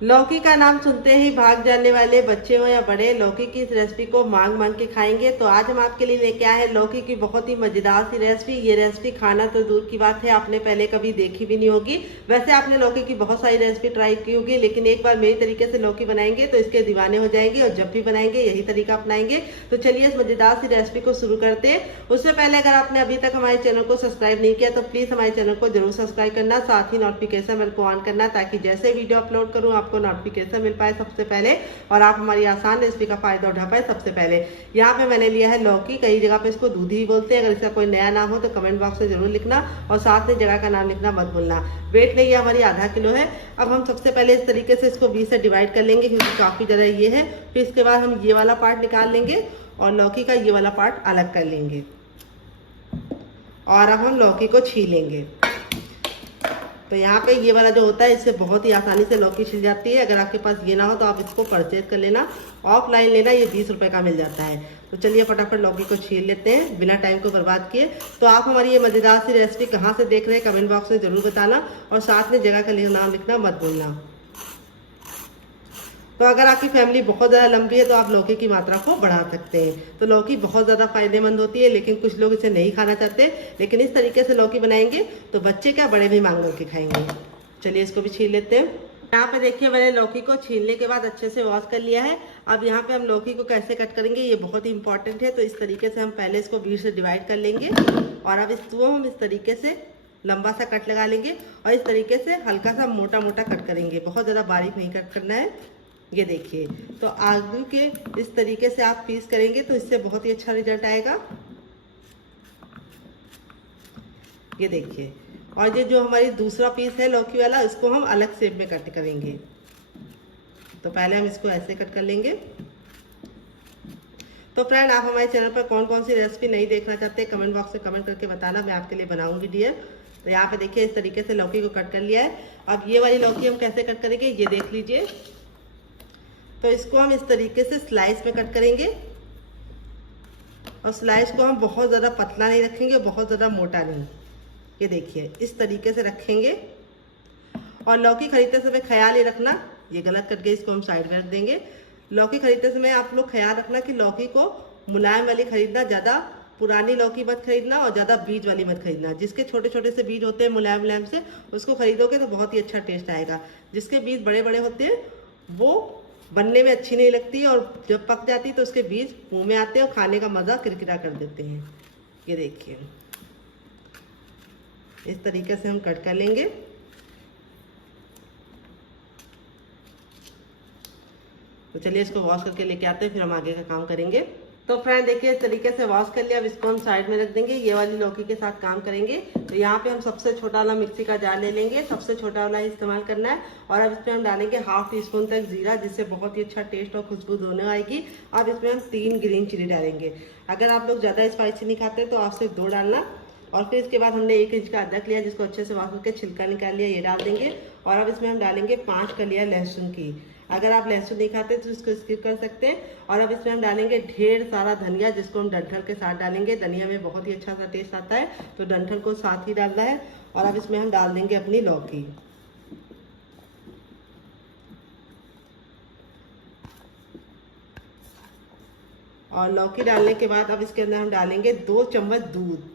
लौकी का नाम सुनते ही भाग जाने वाले बच्चे हो या बड़े, लौकी की इस रेसिपी को मांग मांग के खाएंगे। तो आज हम आपके लिए लेके आए हैं लौकी की बहुत ही मजेदार सी रेसिपी। ये रेसिपी खाना तो दूर की बात है, आपने पहले कभी देखी भी नहीं होगी। वैसे आपने लौकी की बहुत सारी रेसिपी ट्राई की होगी, लेकिन एक बार मेरी तरीके से लौकी बनाएंगे तो इसके दीवाने हो जाएंगे, और जब भी बनाएंगे यही तरीका अपनाएंगे। तो चलिए इस मजेदार सी रेसिपी को शुरू करते हैं। उससे पहले अगर आपने अभी तक हमारे चैनल को सब्सक्राइब नहीं किया तो प्लीज हमारे चैनल को जरूर सब्सक्राइब करना, साथ ही नोटिफिकेशन बेल को ऑन करना, ताकि जैसे वीडियो अपलोड करूँ आपको नोटिफिकेशन मिल पाए सबसे पहले, और आप हमारी आसान रेसिपी का फायदा उठा पाए सबसे पहले। यहाँ पे मैंने लिया है लौकी, कई जगह पे इसको दूधी भी बोलते हैं। अगर इसका कोई नया नाम हो तो कमेंट बॉक्स में जरूर लिखना, और साथ में जगह का नाम लिखना मत भूलना। वेट नहीं, हमारी आधा किलो है। अब हम सबसे पहले इस तरीके से इसको 20 से डिवाइड कर लेंगे, क्योंकि काफी ज्यादा ये है। फिर इसके बाद हम ये वाला पार्ट निकाल लेंगे और लौकी का ये वाला पार्ट अलग कर लेंगे, और अब हम लौकी को छीलेंगे। तो यहाँ पे ये वाला जो होता है, इससे बहुत ही आसानी से लौकी छिल जाती है। अगर आपके पास ये ना हो तो आप इसको परचेज कर लेना, ऑफलाइन लेना, ये 20 रुपए का मिल जाता है। तो चलिए फटाफट लौकी को छील लेते हैं बिना टाइम को बर्बाद किए। तो आप हमारी ये मजेदार सी रेसिपी कहाँ से देख रहे हैं कमेंट बॉक्स में जरूर बताना, और साथ में जगह का नाम लिखना मत भूलना। तो अगर आपकी फैमिली बहुत ज़्यादा लंबी है तो आप लौकी की मात्रा को बढ़ा सकते हैं। तो लौकी बहुत ज़्यादा फायदेमंद होती है, लेकिन कुछ लोग इसे नहीं खाना चाहते। लेकिन इस तरीके से लौकी बनाएंगे तो बच्चे क्या बड़े भी मांग के खाएंगे। चलिए इसको भी छील लेते हैं। यहाँ पे देखिए मैंने लौकी को छीलने के बाद अच्छे से वॉश कर लिया है। अब यहाँ पे हम लौकी को कैसे कट करेंगे ये बहुत ही इंपॉर्टेंट है। तो इस तरीके से हम पहले इसको 20 से डिवाइड कर लेंगे, और अब इसको हम इस तरीके से लंबा सा कट लगा लेंगे, और इस तरीके से हल्का सा मोटा मोटा कट करेंगे, बहुत ज़्यादा बारीक नहीं कट करना है। ये देखिए, तो आलू के इस तरीके से आप पीस करेंगे तो इससे बहुत ही अच्छा रिजल्ट आएगा। ये देखिए, और ये जो हमारी दूसरा पीस है लौकी वाला, इसको हम अलग शेप में कट करेंगे। तो पहले हम इसको ऐसे कट कर लेंगे। तो फ्रेंड, आप हमारे चैनल पर कौन कौन सी रेसिपी नहीं देखना चाहते कमेंट बॉक्स में कमेंट करके बताना, मैं आपके लिए बनाऊंगी डियर। तो यहाँ पे देखिए इस तरीके से लौकी को कट कर लिया है। अब ये वाली लौकी हम कैसे कट करेंगे ये देख लीजिए। तो इसको हम इस तरीके से स्लाइस में कट करेंगे, और स्लाइस को हम बहुत ज़्यादा पतला नहीं रखेंगे, बहुत ज़्यादा मोटा नहीं। ये देखिए इस तरीके से रखेंगे। और लौकी खरीदते समय ख्याल ये रखना, ये गलत कट गई, इसको हम साइड में रख देंगे। लौकी खरीदते समय आप लोग ख्याल रखना कि लौकी को मुलायम वाली खरीदना, ज़्यादा पुरानी लौकी मत खरीदना, और ज़्यादा बीज वाली मत खरीदना। जिसके छोटे छोटे से बीज होते हैं मुलायम मुलायम से, उसको खरीदोगे तो बहुत ही अच्छा टेस्ट आएगा। जिसके बीज बड़े बड़े होते हैं वो बनने में अच्छी नहीं लगती, और जब पक जाती है तो उसके बीज मुंह में आते हैं और खाने का मज़ा किरकिरा कर देते हैं। ये देखिए इस तरीके से हम कट कर लेंगे। तो चलिए इसको वॉश करके लेके आते हैं, फिर हम आगे का काम करेंगे। तो फ्रेंड देखिए इस तरीके से वॉश कर लिया। अब इसको हम साइड में रख देंगे, ये वाली लौकी के साथ काम करेंगे। तो यहाँ पे हम सबसे छोटा वाला मिक्सी का जार ले लेंगे, सबसे छोटा वाला ही इस्तेमाल करना है। और अब इसमें हम डालेंगे ½ टीस्पून तक जीरा, जिससे बहुत ही अच्छा टेस्ट और खुशबू दोनों आएगी। अब इसमें हम 3 ग्रीन चिली डालेंगे। अगर आप लोग ज़्यादा स्पाइसी नहीं खाते तो आप सिर्फ 2 डालना। और फिर इसके बाद हमने 1 इंच का अदरक लिया, जिसको अच्छे से वॉश करके छिलका निकाल लिया, ये डाल देंगे। और अब इसमें हम डालेंगे 5 कलियां लहसुन की। अगर आप लहसुन नहीं खाते तो इसको स्किप कर सकते हैं। और अब इसमें हम डालेंगे ढेर सारा धनिया, जिसको हम डंठल के साथ डालेंगे। धनिया में बहुत ही अच्छा सा टेस्ट आता है, तो डंठल को साथ ही डालना है। और अब इसमें हम डाल देंगे अपनी लौकी। और लौकी डालने के बाद अब इसके अंदर हम डालेंगे 2 चम्मच दूध,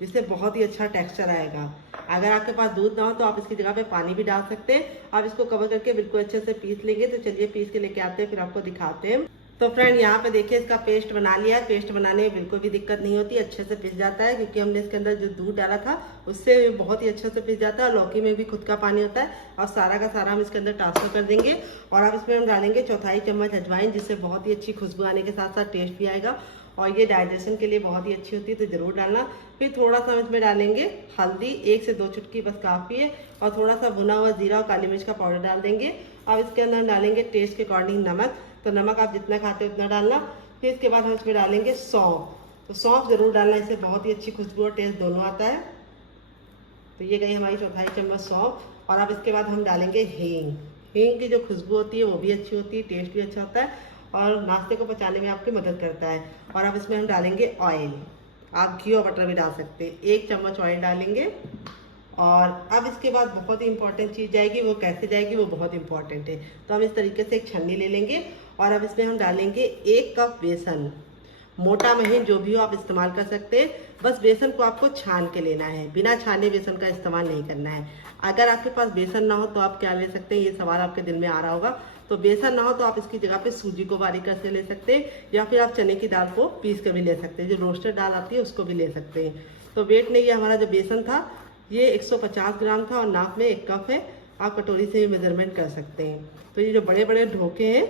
जिससे बहुत ही अच्छा टेक्सचर आएगा। अगर आपके पास दूध ना हो तो आप इसकी जगह पे पानी भी डाल सकते हैं। आप इसको कवर करके बिल्कुल अच्छे से पीस लेंगे। तो चलिए पीस के लेके आते हैं, फिर आपको दिखाते हैं। तो फ्रेंड यहाँ पे देखिए इसका पेस्ट बना लिया है। पेस्ट बनाने में बिल्कुल भी दिक्कत नहीं होती, अच्छे से पिस जाता है, क्योंकि हमने इसके अंदर जो दूध डाला था उससे बहुत ही अच्छे से पिस जाता है। और लौकी में भी खुद का पानी होता है, और सारा का सारा हम इसके अंदर ट्रांसफर कर देंगे। और अब इसमें हम डालेंगे 1/4 चम्मच अजवाइन, जिससे बहुत ही अच्छी खुशबू आने के साथ साथ टेस्ट भी आएगा, और ये डाइजेशन के लिए बहुत ही अच्छी होती है, तो ज़रूर डालना। फिर थोड़ा सा इसमें डालेंगे हल्दी, 1 से 2 चुटकी बस काफ़ी है। और थोड़ा सा भुना हुआ जीरा और काली मिर्च का पाउडर डाल देंगे। अब इसके अंदर हम डालेंगे टेस्ट के अकॉर्डिंग नमक, तो नमक आप जितना खाते हो उतना डालना। फिर इसके बाद हम इसमें डालेंगे सौंफ, तो सौंफ ज़रूर डालना, इससे बहुत ही अच्छी खुशबू और टेस्ट दोनों आता है। तो ये गई हमारी 1/4 चम्मच सौंफ। और अब इसके बाद हम डालेंगे हींग। हींग की जो खुशबू होती है वो भी अच्छी होती है, टेस्ट भी अच्छा होता है, और नाश्ते को पचाने में आपकी मदद करता है। और अब इसमें हम डालेंगे ऑयल, आप घी और बटर भी डाल सकते हैं। 1 चम्मच ऑयल डालेंगे, और अब इसके बाद बहुत ही इंपॉर्टेंट चीज़ जाएगी, वो कैसे जाएगी वो बहुत इंपॉर्टेंट है। तो हम इस तरीके से एक छन्नी ले लेंगे और अब इसमें हम डालेंगे 1 कप बेसन। मोटा महीन जो भी हो आप इस्तेमाल कर सकते हैं, बस बेसन को आपको छान के लेना है, बिना छाने बेसन का इस्तेमाल नहीं करना है। अगर आपके पास बेसन ना हो तो आप क्या ले सकते हैं, ये सवाल आपके दिल में आ रहा होगा। तो बेसन ना हो तो आप इसकी जगह पे सूजी को बारीक करके ले सकते हैं, या फिर आप चने की दाल को पीस कर भी ले सकते हैं, जो रोस्टेड दाल आती है उसको भी ले सकते हैं। तो वेट में ये हमारा जो बेसन था ये 150 ग्राम था और नाप में 1 कप है। आप कटोरी से भी मेजरमेंट कर सकते हैं। तो ये जो बड़े बड़े ढोके हैं,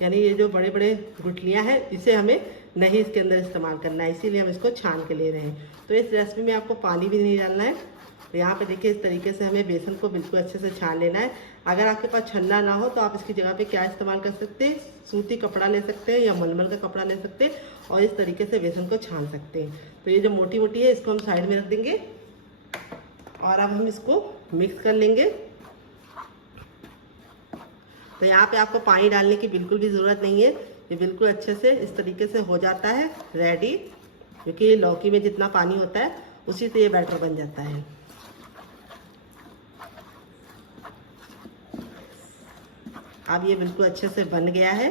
यानी ये जो बड़े बड़े गुठलियाँ हैं, इसे हमें नहीं इसके अंदर इस्तेमाल करना है, इसीलिए हम इसको छान के ले रहे हैं। तो इस रेसिपी में आपको पानी भी नहीं डालना है। तो यहाँ पे देखिए इस तरीके से हमें बेसन को बिल्कुल अच्छे से छान लेना है। अगर आपके पास छन्ना ना हो तो आप इसकी जगह पे क्या इस्तेमाल कर सकते हैं, सूती कपड़ा ले सकते हैं या मलमल का कपड़ा ले सकते हैं और इस तरीके से बेसन को छान सकते हैं। तो ये जो मोटी मोटी है इसको हम साइड में रख देंगे और अब हम इसको मिक्स कर लेंगे। तो यहाँ पे आपको पानी डालने की बिल्कुल भी ज़रूरत नहीं है, ये बिल्कुल अच्छे से इस तरीके से हो जाता है रेडी, क्योंकि लौकी में जितना पानी होता है उसी से ये बैटर बन जाता है। अब ये बिल्कुल अच्छे से बन गया है।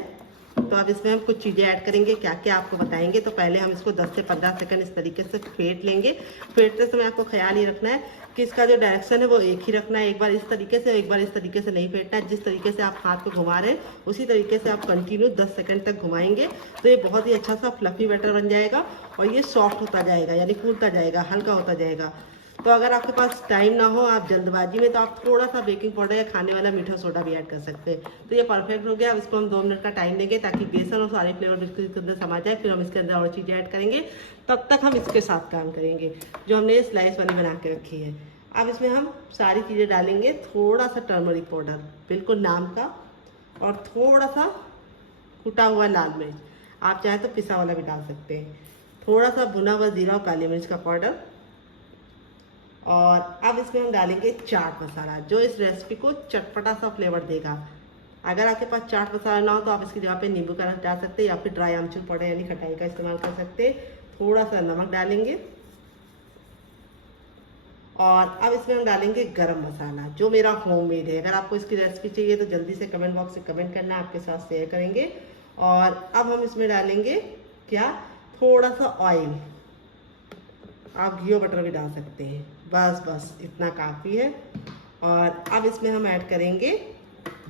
तो अब इसमें हम कुछ चीज़ें ऐड करेंगे, क्या क्या आपको बताएंगे। तो पहले हम इसको 10 से 15 सेकंड इस तरीके से फेंट लेंगे। फेंटते समय आपको ख्याल ये रखना है कि इसका जो डायरेक्शन है वो एक ही रखना है, एक बार इस तरीके से एक बार इस तरीके से नहीं फेंटना है। जिस तरीके से आप हाथ को घुमा रहे हैं उसी तरीके से आप कंटिन्यू 10 सेकंड तक घुमाएंगे तो ये बहुत ही अच्छा सा फ्लफी बैटर बन जाएगा और ये सॉफ्ट होता जाएगा, यानी फूलता जाएगा, हल्का होता जाएगा। तो अगर आपके पास टाइम ना हो, आप जल्दबाजी में, तो आप थोड़ा सा बेकिंग पाउडर या खाने वाला मीठा सोडा भी ऐड कर सकते हैं। तो ये परफेक्ट हो गया। अब इसको हम 2 मिनट का टाइम देंगे ताकि बेसन और सारे फ्लेवर बिल्कुल इसके अंदर समा जाए। फिर हम इसके अंदर और चीज़ें ऐड करेंगे, तब तक हम इसके साथ काम करेंगे जो हमने स्लाइस वाली बना के रखी है। अब इसमें हम सारी चीज़ें डालेंगे। थोड़ा सा टर्मरिक पाउडर बिल्कुल नाम का, और थोड़ा सा कुटा हुआ लाल मिर्च, आप चाहे तो पिसा वाला भी डाल सकते हैं। थोड़ा सा भुना हुआ जीरा और काली मिर्च का पाउडर, और अब इसमें हम डालेंगे चाट मसाला जो इस रेसिपी को चटपटा सा फ्लेवर देगा। अगर आपके पास चाट मसाला ना हो तो आप इसकी जगह पे नींबू का रस डाल सकते हैं या फिर ड्राई आमचूर पाउडर यानी खटाई का इस्तेमाल कर सकते हैं। थोड़ा सा नमक डालेंगे और अब इसमें हम डालेंगे गरम मसाला जो मेरा होममेड है। अगर आपको इसकी रेसिपी चाहिए तो जल्दी से कमेंट बॉक्स से कमेंट करना, आपके साथ शेयर करेंगे। और अब हम इसमें डालेंगे क्या, थोड़ा सा ऑयल, आप घी और बटर भी डाल सकते हैं। बस इतना काफ़ी है। और अब इसमें हम ऐड करेंगे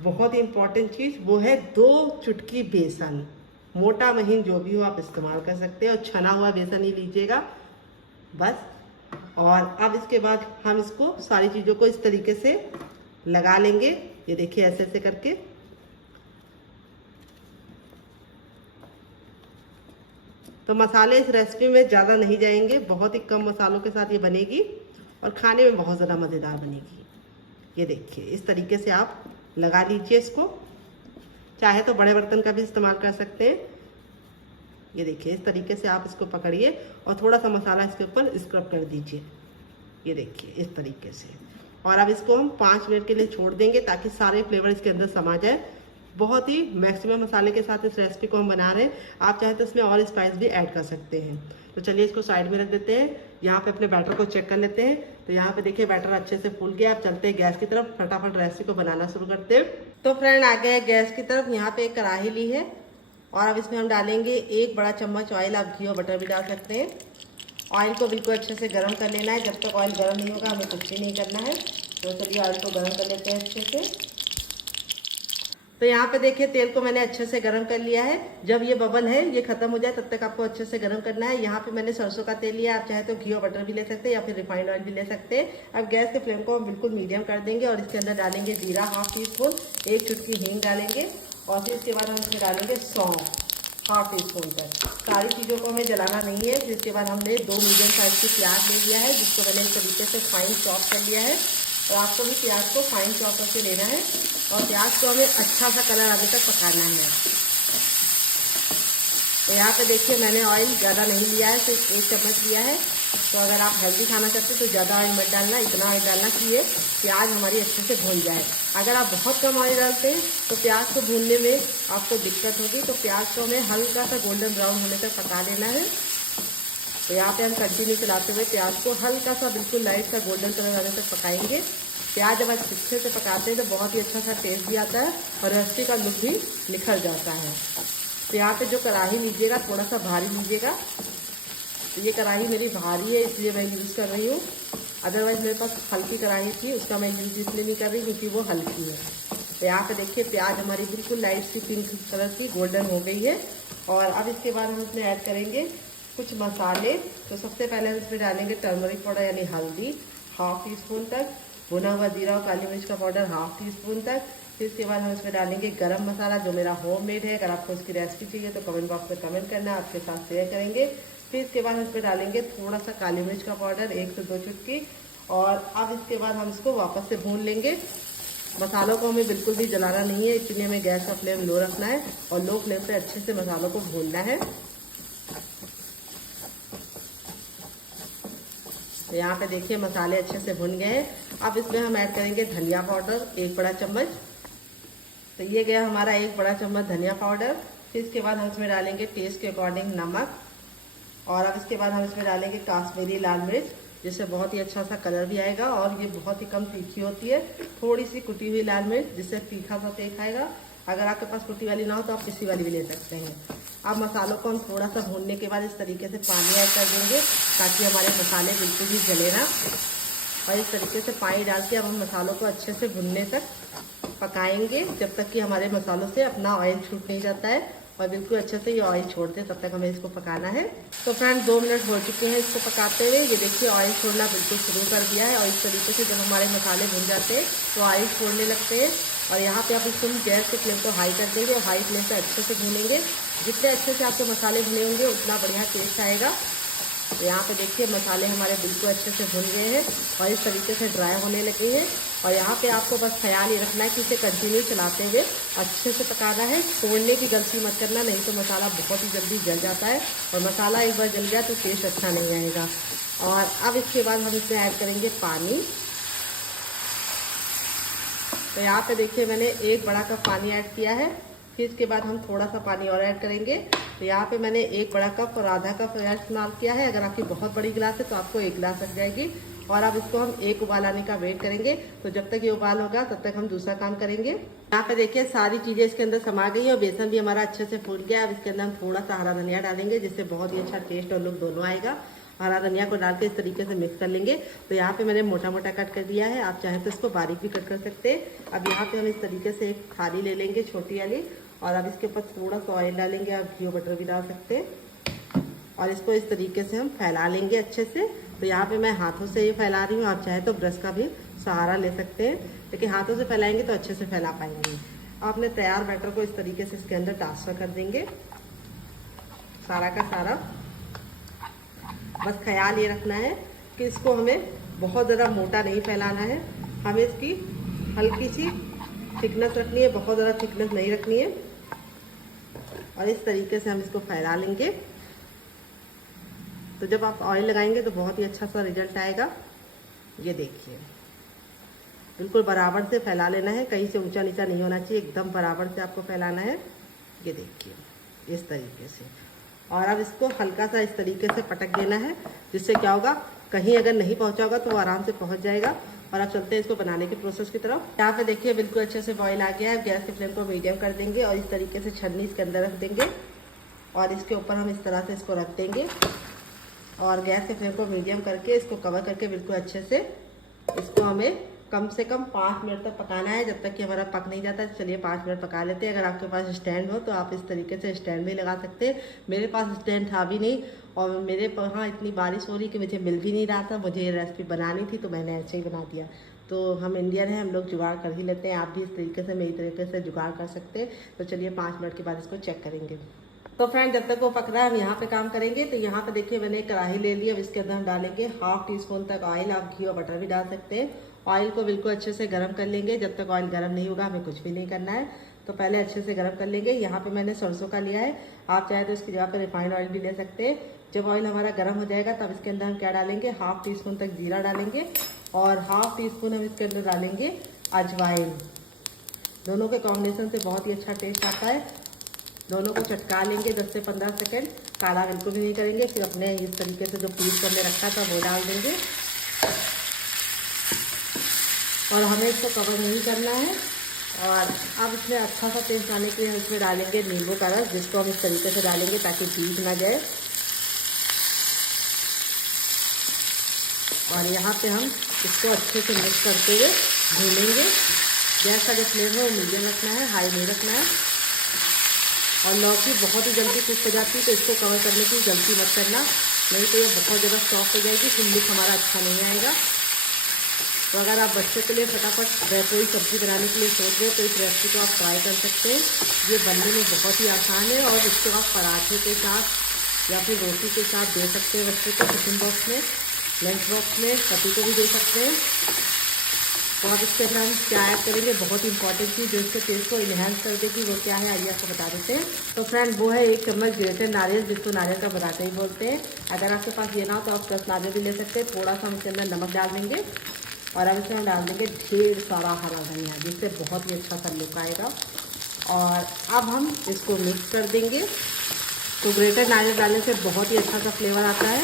बहुत ही इम्पॉर्टेंट चीज़, वो है 2 चुटकी बेसन। मोटा महीन जो भी हो आप इस्तेमाल कर सकते हैं और छना हुआ बेसन ही लीजिएगा बस। और अब इसके बाद हम इसको सारी चीज़ों को इस तरीके से लगा लेंगे। ये देखिए ऐसे ऐसे करके। तो मसाले इस रेसिपी में ज़्यादा नहीं जाएंगे, बहुत ही कम मसालों के साथ ये बनेगी और खाने में बहुत ज़्यादा मज़ेदार बनेगी। ये देखिए इस तरीके से आप लगा लीजिए इसको, चाहे तो बड़े बर्तन का भी इस्तेमाल कर सकते हैं। ये देखिए इस तरीके से आप इसको पकड़िए और थोड़ा सा मसाला इसके ऊपर स्क्रब कर दीजिए। ये देखिए इस तरीके से। और अब इसको हम 5 मिनट के लिए छोड़ देंगे ताकि सारे फ्लेवर इसके अंदर समा जाए। बहुत ही मैक्सिमम मसाले के साथ इस रेसिपी को हम बना रहे हैं, आप चाहे तो इसमें और स्पाइस भी ऐड कर सकते हैं। तो चलिए इसको साइड में रख देते हैं। यहाँ पे अपने बैटर को चेक कर लेते हैं। तो यहाँ पे देखिए बैटर अच्छे से फूल गया। आप चलते हैं गैस की तरफ, फटाफट रेसिपी को बनाना शुरू करते हैं। तो फ्रेंड आ गया गैस की तरफ। यहाँ पे एक कढ़ाई ली है और अब इसमें हम डालेंगे 1 बड़ा चम्मच ऑयल, आप घी और बटर भी डाल सकते हैं। ऑयल को बिल्कुल अच्छे से गर्म कर लेना है। जब तक ऑयल गर्म नहीं होगा हमें कुछ भी नहीं करना है। तो चलिए ऑयल को गर्म कर लेते हैं अच्छे से। तो यहाँ पे देखिए तेल को मैंने अच्छे से गर्म कर लिया है। जब ये बबल है ये खत्म हो जाए तब तक आपको अच्छे से गर्म करना है। यहाँ पे मैंने सरसों का तेल लिया, आप चाहे तो घी और बटर भी ले सकते हैं या फिर रिफाइंड ऑयल भी ले सकते हैं। अब गैस के फ्लेम को हम बिल्कुल मीडियम कर देंगे और इसके अंदर डालेंगे जीरा 1/2 टीस्पून, 1 चुटकी हींग डालेंगे और फिर इसके बाद हम इसमें डालेंगे सौंफ 1/2 टीस्पून तक। सारी चीज़ों को हमें जलाना नहीं है। फिर इसके बाद हमने 2 मीडियम साइज की प्याज ले लिया है जिसको मैंने इस तरीके से फाइन चॉप कर लिया है। और आपको भी प्याज को फाइन चॉप करके लेना है और प्याज को हमें अच्छा सा कलर आने तक पकाना है। तो यहाँ पे देखिए मैंने ऑयल ज़्यादा नहीं लिया है, सिर्फ 1 चम्मच लिया है। तो अगर आप हेल्दी खाना चाहते हैं तो ज़्यादा ऑयल मत डालना, इतना ऑयल डालना कि ये प्याज हमारी अच्छे से भून जाए। अगर आप बहुत कम ऑयल डालते हैं तो प्याज को भूनने में आपको दिक्कत होगी। तो प्याज को हमें हल्का सा गोल्डन ब्राउन होने तक पका लेना है। तो यहाँ पे हम कंटिन्यू चलाते हुए प्याज को हल्का सा बिल्कुल लाइट सा गोल्डन कलर आने तक पकाएंगे। प्याज जब अच्छे से पकाते हैं तो बहुत ही अच्छा सा टेस्ट भी आता है और रेसिपी का लुक भी निखर जाता है। तो यहाँ पे जो कढ़ाई लीजिएगा थोड़ा सा भारी लीजिएगा। तो ये कढ़ाई मेरी भारी है इसलिए मैं यूज़ कर रही हूँ, अदरवाइज़ मेरे पास हल्की कढ़ाई थी, उसका मैं यूज़ इसलिए नहीं कर रही क्योंकि वो हल्की है। तो यहाँ पे देखिए प्याज हमारी बिल्कुल लाइट सी पिंक कलर की गोल्डन हो गई है। और अब इसके बाद हम इसमें ऐड करेंगे कुछ मसाले। तो सबसे पहले हम इसमें डालेंगे टर्मरिक पाउडर यानी हल्दी 1/2 टीस्पून तक, भुना हुआ जीरा और काली मिर्च का पाउडर 1/2 टीस्पून तक। फिर इसके बाद हम इसमें डालेंगे गरम मसाला जो मेरा होममेड है। अगर आपको इसकी रेसिपी चाहिए तो कमेंट बॉक्स में कमेंट करना, आपके साथ शेयर करेंगे। फिर इसके बाद हम इसमें डालेंगे थोड़ा सा काली मिर्च का पाउडर 1 से 2 चुटकी। और अब इसके बाद हम इसको वापस से भून लेंगे। मसालों को हमें बिल्कुल भी जलाना नहीं है, इसलिए हमें गैस का फ्लेम लो रखना है और लो फ्लेम पे अच्छे से मसालों को भूनना है। तो यहाँ पे देखिए मसाले अच्छे से भुन गए हैं। अब इसमें हम ऐड करेंगे धनिया पाउडर 1 बड़ा चम्मच। तो ये गया हमारा 1 बड़ा चम्मच धनिया पाउडर। फिर इसके बाद हम इसमें डालेंगे टेस्ट के अकॉर्डिंग नमक। और अब इसके बाद हम इसमें डालेंगे काश्मीरी लाल मिर्च, जिससे बहुत ही अच्छा सा कलर भी आएगा और ये बहुत ही कम तीखी होती है। थोड़ी सी कुटी हुई लाल मिर्च, जिससे तीखा सा टेस्ट आएगा। अगर आपके पास कुटी वाली ना हो तो आप पिसी वाली भी ले सकते हैं। अब मसालों को हम थोड़ा सा भूनने के बाद इस तरीके से पानी ऐड कर देंगे ताकि हमारे मसाले बिल्कुल भी जले ना। और इस तरीके से पानी डाल के अब हम मसालों को अच्छे से भुनने तक पकाएंगे, जब तक कि हमारे मसालों से अपना ऑयल छूट नहीं जाता है और बिल्कुल अच्छे से ये ऑयल छोड़ते तब तक हमें इसको पकाना है। तो फ्रेंड 2 मिनट हो चुके हैं इसको पकाते हुए। ये देखिए ऑयल छोड़ना बिल्कुल शुरू कर दिया है। और इस तरीके से जब हमारे मसाले भुन जाते हैं तो ऑयल छोड़ने लगते हैं। और यहाँ पे आप इसको गैस के फ्लेम को हाई कर देंगे और हाई फ्लेम पे अच्छे से भूनेंगे। जितने अच्छे से आपके मसाले भुने होंगे उतना बढ़िया टेस्ट आएगा। तो यहाँ पे देखिए मसाले हमारे बिल्कुल अच्छे से भुन गए हैं और इस तरीके से ड्राई होने लगे हैं। और यहाँ पे आपको बस ख्याल ये रखना है कि इसे कंटिन्यू चलाते हुए अच्छे से पकाना है। छोड़ने की गलती मत करना, नहीं तो मसाला बहुत ही जल्दी जल जाता है और मसाला एक बार जल गया तो टेस्ट अच्छा नहीं आएगा। और अब इसके बाद हम इसमें ऐड करेंगे पानी। तो यहाँ पे देखिए मैंने 1 बड़ा कप पानी ऐड किया है। फिर इसके बाद हम थोड़ा सा पानी और ऐड करेंगे। तो यहाँ पे मैंने 1 बड़ा कप और आधा कप इस्तेमाल किया है। अगर आपकी बहुत बड़ी गिलास है तो आपको 1 गिलास लग जाएगी। और अब इसको हम 1 उबाल आने का वेट करेंगे। तो जब तक ये उबाल होगा तब तक हम दूसरा काम करेंगे। यहाँ पे देखिए सारी चीजें इसके अंदर समा गई है और बेसन भी हमारा अच्छे से फूल गया। अब इसके अंदर हम थोड़ा सा हरा धनिया डालेंगे, जिससे बहुत ही अच्छा टेस्ट और लुक दोनों आएगा। हरा धनिया को डाल के इस तरीके से मिक्स कर लेंगे। तो यहाँ पे मैंने मोटा मोटा कट कर दिया है, आप चाहें तो इसको बारीक भी कट कर सकते हैं। अब यहाँ पे हम इस तरीके से एक थाली ले लेंगे छोटी वाली और अब इसके ऊपर थोड़ा सा ऑयल डालेंगे। आप घी बटर भी डाल सकते हैं और इसको इस तरीके से हम फैला लेंगे अच्छे से। तो यहाँ पे मैं हाथों से ही फैला रही हूँ, आप चाहे तो ब्रश का भी सहारा ले सकते हैं, लेकिन हाथों से फैलाएंगे तो अच्छे से फैला पाएंगे। अब अपने तैयार बैटर को इस तरीके से इसके अंदर ट्रांसफर कर देंगे सारा का सारा। बस ख्याल ये रखना है कि इसको हमें बहुत ज़्यादा मोटा नहीं फैलाना है, हमें इसकी हल्की सी थिकनेस रखनी है, बहुत ज़्यादा थिकनेस नहीं रखनी है। और इस तरीके से हम इसको फैला लेंगे। तो जब आप ऑयल लगाएंगे तो बहुत ही अच्छा सा रिजल्ट आएगा। ये देखिए बिल्कुल बराबर से फैला लेना है, कहीं से ऊंचा नीचा नहीं होना चाहिए, एकदम बराबर से आपको फैलाना है। ये देखिए इस तरीके से। और अब इसको हल्का सा इस तरीके से पटक देना है, जिससे क्या होगा कहीं अगर नहीं पहुंचा होगा तो वो आराम से पहुंच जाएगा। और अब चलते हैं इसको बनाने के प्रोसेस की तरफ। यहाँ पे देखिए बिल्कुल अच्छे से बॉईल आ गया है। गैस के फ्लेम को मीडियम कर देंगे और इस तरीके से छन्नी इसके अंदर रख देंगे और इसके ऊपर हम इस तरह से इसको रख देंगे और गैस के फ्लेम को मीडियम करके इसको कवर करके बिल्कुल अच्छे से इसको हमें कम से कम 5 मिनट तक पकाना है, जब तक कि हमारा पक नहीं जाता। चलिए 5 मिनट पका लेते हैं। अगर आपके पास स्टैंड हो तो आप इस तरीके से स्टैंड भी लगा सकते हैं। मेरे पास स्टैंड था भी नहीं और मेरे यहाँ इतनी बारिश हो रही कि मुझे मिल भी नहीं रहा था। मुझे ये रेसिपी बनानी थी तो मैंने ऐसे ही बना दिया। तो हम इंडियन हैं, हम लोग जुगाड़ कर ही लेते हैं। आप भी इस तरीके से मेरी तरीके से जुगाड़ कर सकते हैं। तो चलिए 5 मिनट के बाद इसको चेक करेंगे। तो फ्रेंड जब तक वो पक रहा है हम यहाँ पे काम करेंगे। तो यहाँ पे देखिए मैंने कढ़ाई ले ली। अब इसके अंदर हम डालेंगे 1/2 टीस्पून तक ऑयल। आप घी और बटर भी डाल सकते हैं। ऑयल को बिल्कुल अच्छे से गर्म कर लेंगे। जब तक ऑयल गर्म नहीं होगा हमें कुछ भी नहीं करना है। तो पहले अच्छे से गर्म कर लेंगे। यहाँ पे मैंने सरसों का लिया है, आप चाहे तो इसकी जगह पे रिफाइंड ऑयल भी ले सकते हैं। जब ऑयल हमारा गर्म हो जाएगा तब इसके अंदर हम क्या डालेंगे, 1/2 टीस्पून तक जीरा डालेंगे और 1/2 टीस्पून हम इसके अंदर डालेंगे अजवाइन। दोनों के कॉम्बिनेशन से बहुत ही अच्छा टेस्ट आता है। दोनों को चटका लेंगे 10 से 15 सेकंड। काढ़ा बिल्कुल भी नहीं करेंगे, फिर अपने इस तरीके से जो पीस हमने रखा था वो डाल देंगे और हमें इसको कवर नहीं करना है। और अब इसमें अच्छा सा टेस्ट आने के लिए हम इसमें डालेंगे नींबू का रस, जिसको हम इस तरीके से डालेंगे ताकि भीग ना जाए। और यहाँ पे हम इसको अच्छे से मिक्स करते हुए भूनेंगे। गैस का जो फ्लेम है वो मीडियम रखना है, हाई नहीं रखना है। और लौकी बहुत ही जल्दी कुक हो जाती है, तो इसको कवर करने की गलती मत करना, नहीं तो ये बहुत ज़्यादा सॉफ्ट हो जाएगी, फिर लुक हमारा अच्छा नहीं आएगा। तो अगर आप बच्चों के लिए फटाफट कोई सब्ज़ी बनाने के लिए सोच रहे हो तो इस रेसिपी को आप ट्राई कर सकते हैं। ये बनने में बहुत ही आसान है और इसको आप पराठे के साथ या फिर रोटी के साथ दे सकते हैं बच्चों को, टिफिन बॉक्स में, लंच बॉक्स में, पति को भी दे सकते हैं। तो अब इसके अंदर हम क्या ऐड करेंगे, बहुत इंपॉर्टेंट चीज़ जो इसके टेस्ट को इन्हेंस कर देगी वो क्या है आइए आपको बता देते हैं। तो फ्रेंड वो है 1 चम्मच ग्रेटेड नारियल, जिसको नारियल का पराठा ही बोलते हैं। अगर आपके पास ये ना हो तो आप 10 नारियल भी ले सकते हैं। थोड़ा सा हम इसके अंदर नमक डाल देंगे और अब इसमें हम डाल देंगे ढेर सारा हरा धनिया, जिससे बहुत ही अच्छा सा लुक आएगा। और अब हम इसको मिक्स कर देंगे। तो ग्रेटेड नारियल डालने से बहुत ही अच्छा सा फ्लेवर आता है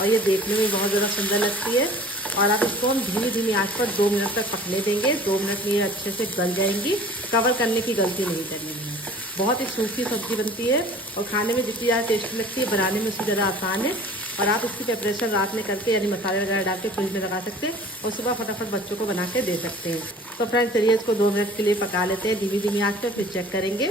और ये देखने में बहुत ज़्यादा सुंदर लगती है। और अब इसको हम धीमी आंच पर 2 मिनट तक पकने देंगे। 2 मिनट में ये अच्छे से गल जाएंगी, कवर करने की गलती नहीं करनी है। बहुत ही सूखी सब्ज़ी बनती है और खाने में जितनी ज़्यादा टेस्टी लगती है, बनाने में उससे ज़्यादा आसान है। और आप इसकी प्रिपरेशन रात में करके यानी मसाले वगैरह डाल के फ्रिज में लगा सकते हैं और सुबह फटाफट बच्चों को बना के दे सकते हैं। तो फ्रेंड चलिए इसको 2 मिनट के लिए पका लेते हैं धीमी आंच पर, फिर चेक करेंगे।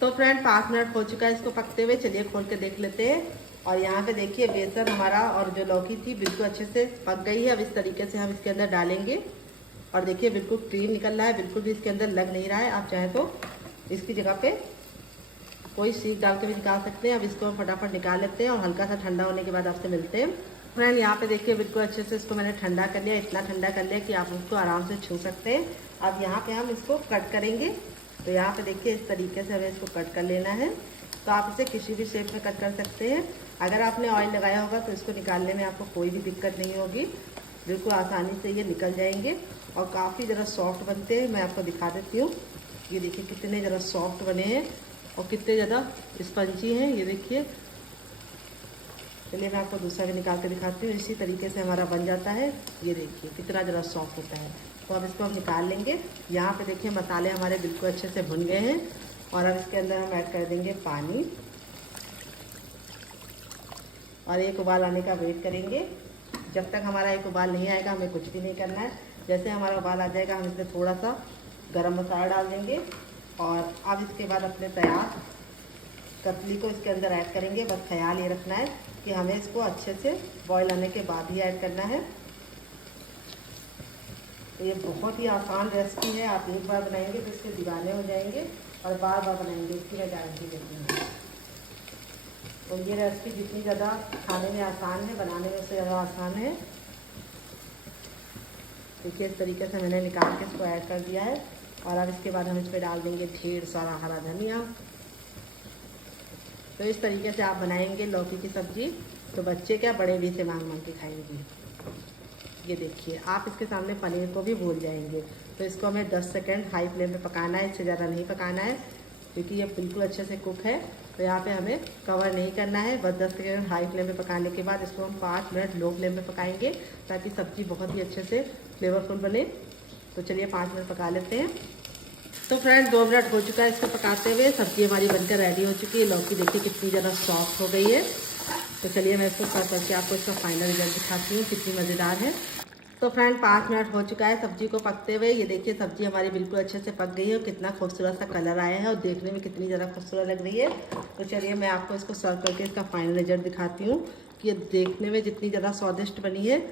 तो फ्रेंड 5 मिनट हो चुका है इसको पकते हुए, चलिए खोल के देख लेते हैं। और यहाँ पे देखिए बेसन हमारा और जो लौकी थी बिल्कुल अच्छे से पक गई है। अब इस तरीके से हम इसके अंदर डालेंगे और देखिए बिल्कुल क्रीम निकल रहा है, बिल्कुल भी इसके अंदर लग नहीं रहा है। आप चाहें तो इसकी जगह पे कोई सीख डाल के भी निकाल सकते हैं। अब इसको हम फटाफट निकाल लेते हैं और हल्का सा ठंडा होने के बाद आपसे मिलते हैं। फ्रेंड यहाँ पे देखिए बिल्कुल अच्छे से इसको मैंने ठंडा कर लिया, इतना ठंडा कर लिया कि आप उसको आराम से छू सकते हैं। अब यहाँ पे हम इसको कट करेंगे। तो यहाँ पे देखिए इस तरीके से हमें इसको कट कर लेना है। तो आप इसे किसी भी शेप में कट कर सकते हैं। अगर आपने ऑयल लगाया होगा तो इसको निकालने में आपको कोई भी दिक्कत नहीं होगी, बिल्कुल आसानी से ये निकल जाएंगे और काफ़ी ज़रा सॉफ्ट बनते हैं। मैं आपको दिखा देती हूँ, ये देखिए कितने ज़रा सॉफ्ट बने हैं और कितने ज़्यादा स्पंजी हैं, ये देखिए। चलिए मैं आपको दूसरा भी निकाल के दिखाती हूँ। इसी तरीके से हमारा बन जाता है, ये देखिए कितना ज़रा सॉफ्ट होता है। तो अब इसको हम निकाल लेंगे। यहाँ पे देखिए मसाले हमारे बिल्कुल अच्छे से भुन गए हैं और अब इसके अंदर हम ऐड कर देंगे पानी और एक उबाल आने का वेट करेंगे। जब तक हमारा एक उबाल नहीं आएगा हमें कुछ भी नहीं करना है। जैसे हमारा उबाल आ जाएगा हम इसमें थोड़ा सा गरम मसाला डाल देंगे और अब इसके बाद अपने तैयार कतली को इसके अंदर ऐड करेंगे। बस ख्याल ये रखना है कि हमें इसको अच्छे से बॉईल आने के बाद ही ऐड करना है। तो ये बहुत ही आसान रेसिपी है, आप एक बार बनाएंगे तो इसके दीवाने हो जाएंगे और बार बार बनाएंगे, इसकी मैं गारंटी देती हूँ। तो ये रेसिपी जितनी ज़्यादा खाने में आसान है, बनाने में उससे ज़्यादा आसान है। देखिए इस तरीके से मैंने निकाल के इसको ऐड कर दिया है और अब इसके बाद हम इस पर डाल देंगे ढेर सारा हरा धनिया। तो इस तरीके से आप बनाएंगे लौकी की सब्ज़ी तो बच्चे क्या बड़े भी से मांग के खाएंगे। ये देखिए आप इसके सामने पनीर को भी भूल जाएंगे। तो इसको हमें 10 सेकंड हाई फ्लेम पे पकाना है, इससे ज़्यादा नहीं पकाना है क्योंकि ये बिल्कुल अच्छे से कुक है। तो यहाँ पे हमें कवर नहीं करना है, बस 10 सेकंड हाई फ्लेम पे पकाने के बाद इसको हम 5 मिनट लो फ्लेम पे पकाएंगे ताकि सब्ज़ी बहुत ही अच्छे से फ्लेवरफुल बने। तो चलिए 5 मिनट पका लेते हैं। तो फ्रेंड 2 मिनट हो चुका है इसको पकाते हुए, सब्ज़ी हमारी बनकर रेडी हो चुकी है। लौकी देखिए कितनी ज़्यादा सॉफ्ट हो गई है। तो चलिए मैं इसको सर्व करके आपको इसका फाइनल रिजल्ट दिखाती हूँ कितनी मज़ेदार है। तो फ्रेंड 5 मिनट हो चुका है सब्जी को पकते हुए। ये देखिए सब्जी हमारी बिल्कुल अच्छे से पक गई है और कितना खूबसूरत सा कलर आया है और देखने में कितनी ज़्यादा खूबसूरत लग रही है। तो चलिए मैं आपको इसको सर्व करके इसका फाइनल रिजल्ट दिखाती हूँ कि ये देखने में जितनी ज़्यादा स्वादिष्ट बनी है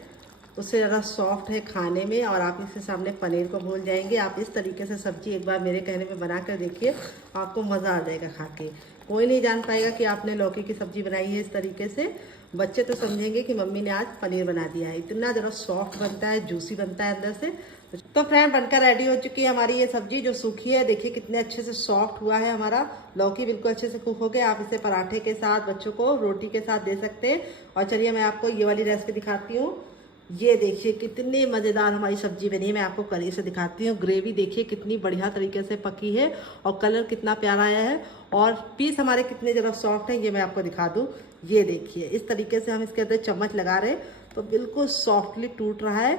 उससे ज़्यादा सॉफ्ट है खाने में और आप इसके सामने पनीर को भूल जाएंगे। आप इस तरीके से सब्जी एक बार मेरे कहने पे बना कर देखिए, आपको मज़ा आ जाएगा खा के। कोई नहीं जान पाएगा कि आपने लौकी की सब्ज़ी बनाई है इस तरीके से। बच्चे तो समझेंगे कि मम्मी ने आज पनीर बना दिया है। इतना ज़रा सॉफ्ट बनता है, जूसी बनता है अंदर से। तो फ्रेंड बनकर रेडी हो चुकी है हमारी ये सब्जी जो सूखी है। देखिए कितने अच्छे से सॉफ्ट हुआ है हमारा लौकी, बिल्कुल अच्छे से कुक हो गया। आप इसे पराठे के साथ, बच्चों को रोटी के साथ दे सकते हैं। और चलिए मैं आपको ये वाली रेसिपी दिखाती हूँ। ये देखिए कितनी मज़ेदार हमारी सब्जी बनी है। मैं आपको करीब से दिखाती हूँ। ग्रेवी देखिए कितनी बढ़िया तरीके से पकी है और कलर कितना प्यारा आया है और पीस हमारे कितने ज़रा सॉफ्ट हैं, ये मैं आपको दिखा दूँ। ये देखिए इस तरीके से हम इसके अंदर चम्मच लगा रहे हैं तो बिल्कुल सॉफ्टली टूट रहा है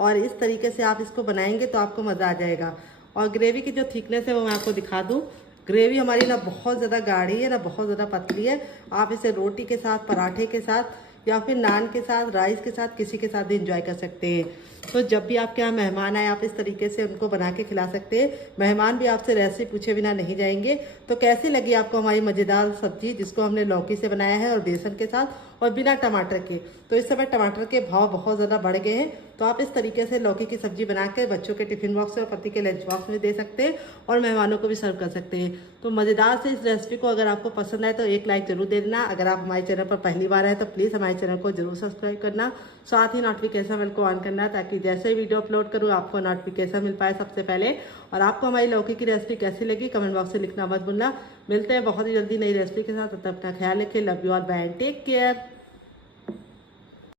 और इस तरीके से आप इसको बनाएंगे तो आपको मज़ा आ जाएगा। और ग्रेवी की जो थिकनेस है वो मैं आपको दिखा दूँ। ग्रेवी हमारी ना बहुत ज़्यादा गाढ़ी है ना बहुत ज़्यादा पतली है। आप इसे रोटी के साथ, पराठे के साथ या फिर नान के साथ, राइस के साथ, किसी के साथ भी इंजॉय कर सकते हैं। तो जब भी आपके यहाँ मेहमान आए आप इस तरीके से उनको बना के खिला सकते हैं। मेहमान भी आपसे रेसिपी पूछे बिना नहीं जाएंगे। तो कैसी लगी आपको हमारी मज़ेदार सब्जी जिसको हमने लौकी से बनाया है और बेसन के साथ और बिना टमाटर के। तो इस समय टमाटर के भाव बहुत ज़्यादा बढ़ गए हैं, तो आप इस तरीके से लौकी की सब्जी बना के बच्चों के टिफिन बॉक्स में और पति के लंच बॉक्स में दे सकते हैं और मेहमानों को भी सर्व कर सकते हैं। तो मज़ेदार से इस रेसिपी को अगर आपको पसंद आए तो एक लाइक जरूर दे देना। अगर आप हमारे चैनल पर पहली बार आए तो प्लीज़ हमारे चैनल को जरूर सब्सक्राइब करना, साथ ही नोटिफिकेशन बेल को ऑन करना ताकि जैसे ही वीडियो अपलोड करूँ आपको नोटिफिकेशन मिल पाए सबसे पहले। और आपको हमारी लौकी की रेसिपी कैसी लगी कमेंट बॉक्स में लिखना मत भूलना। मिलते हैं बहुत ही जल्दी नई रेसिपी के साथ, तब तक अपना ख्याल रखें। Love you all, bye, take care.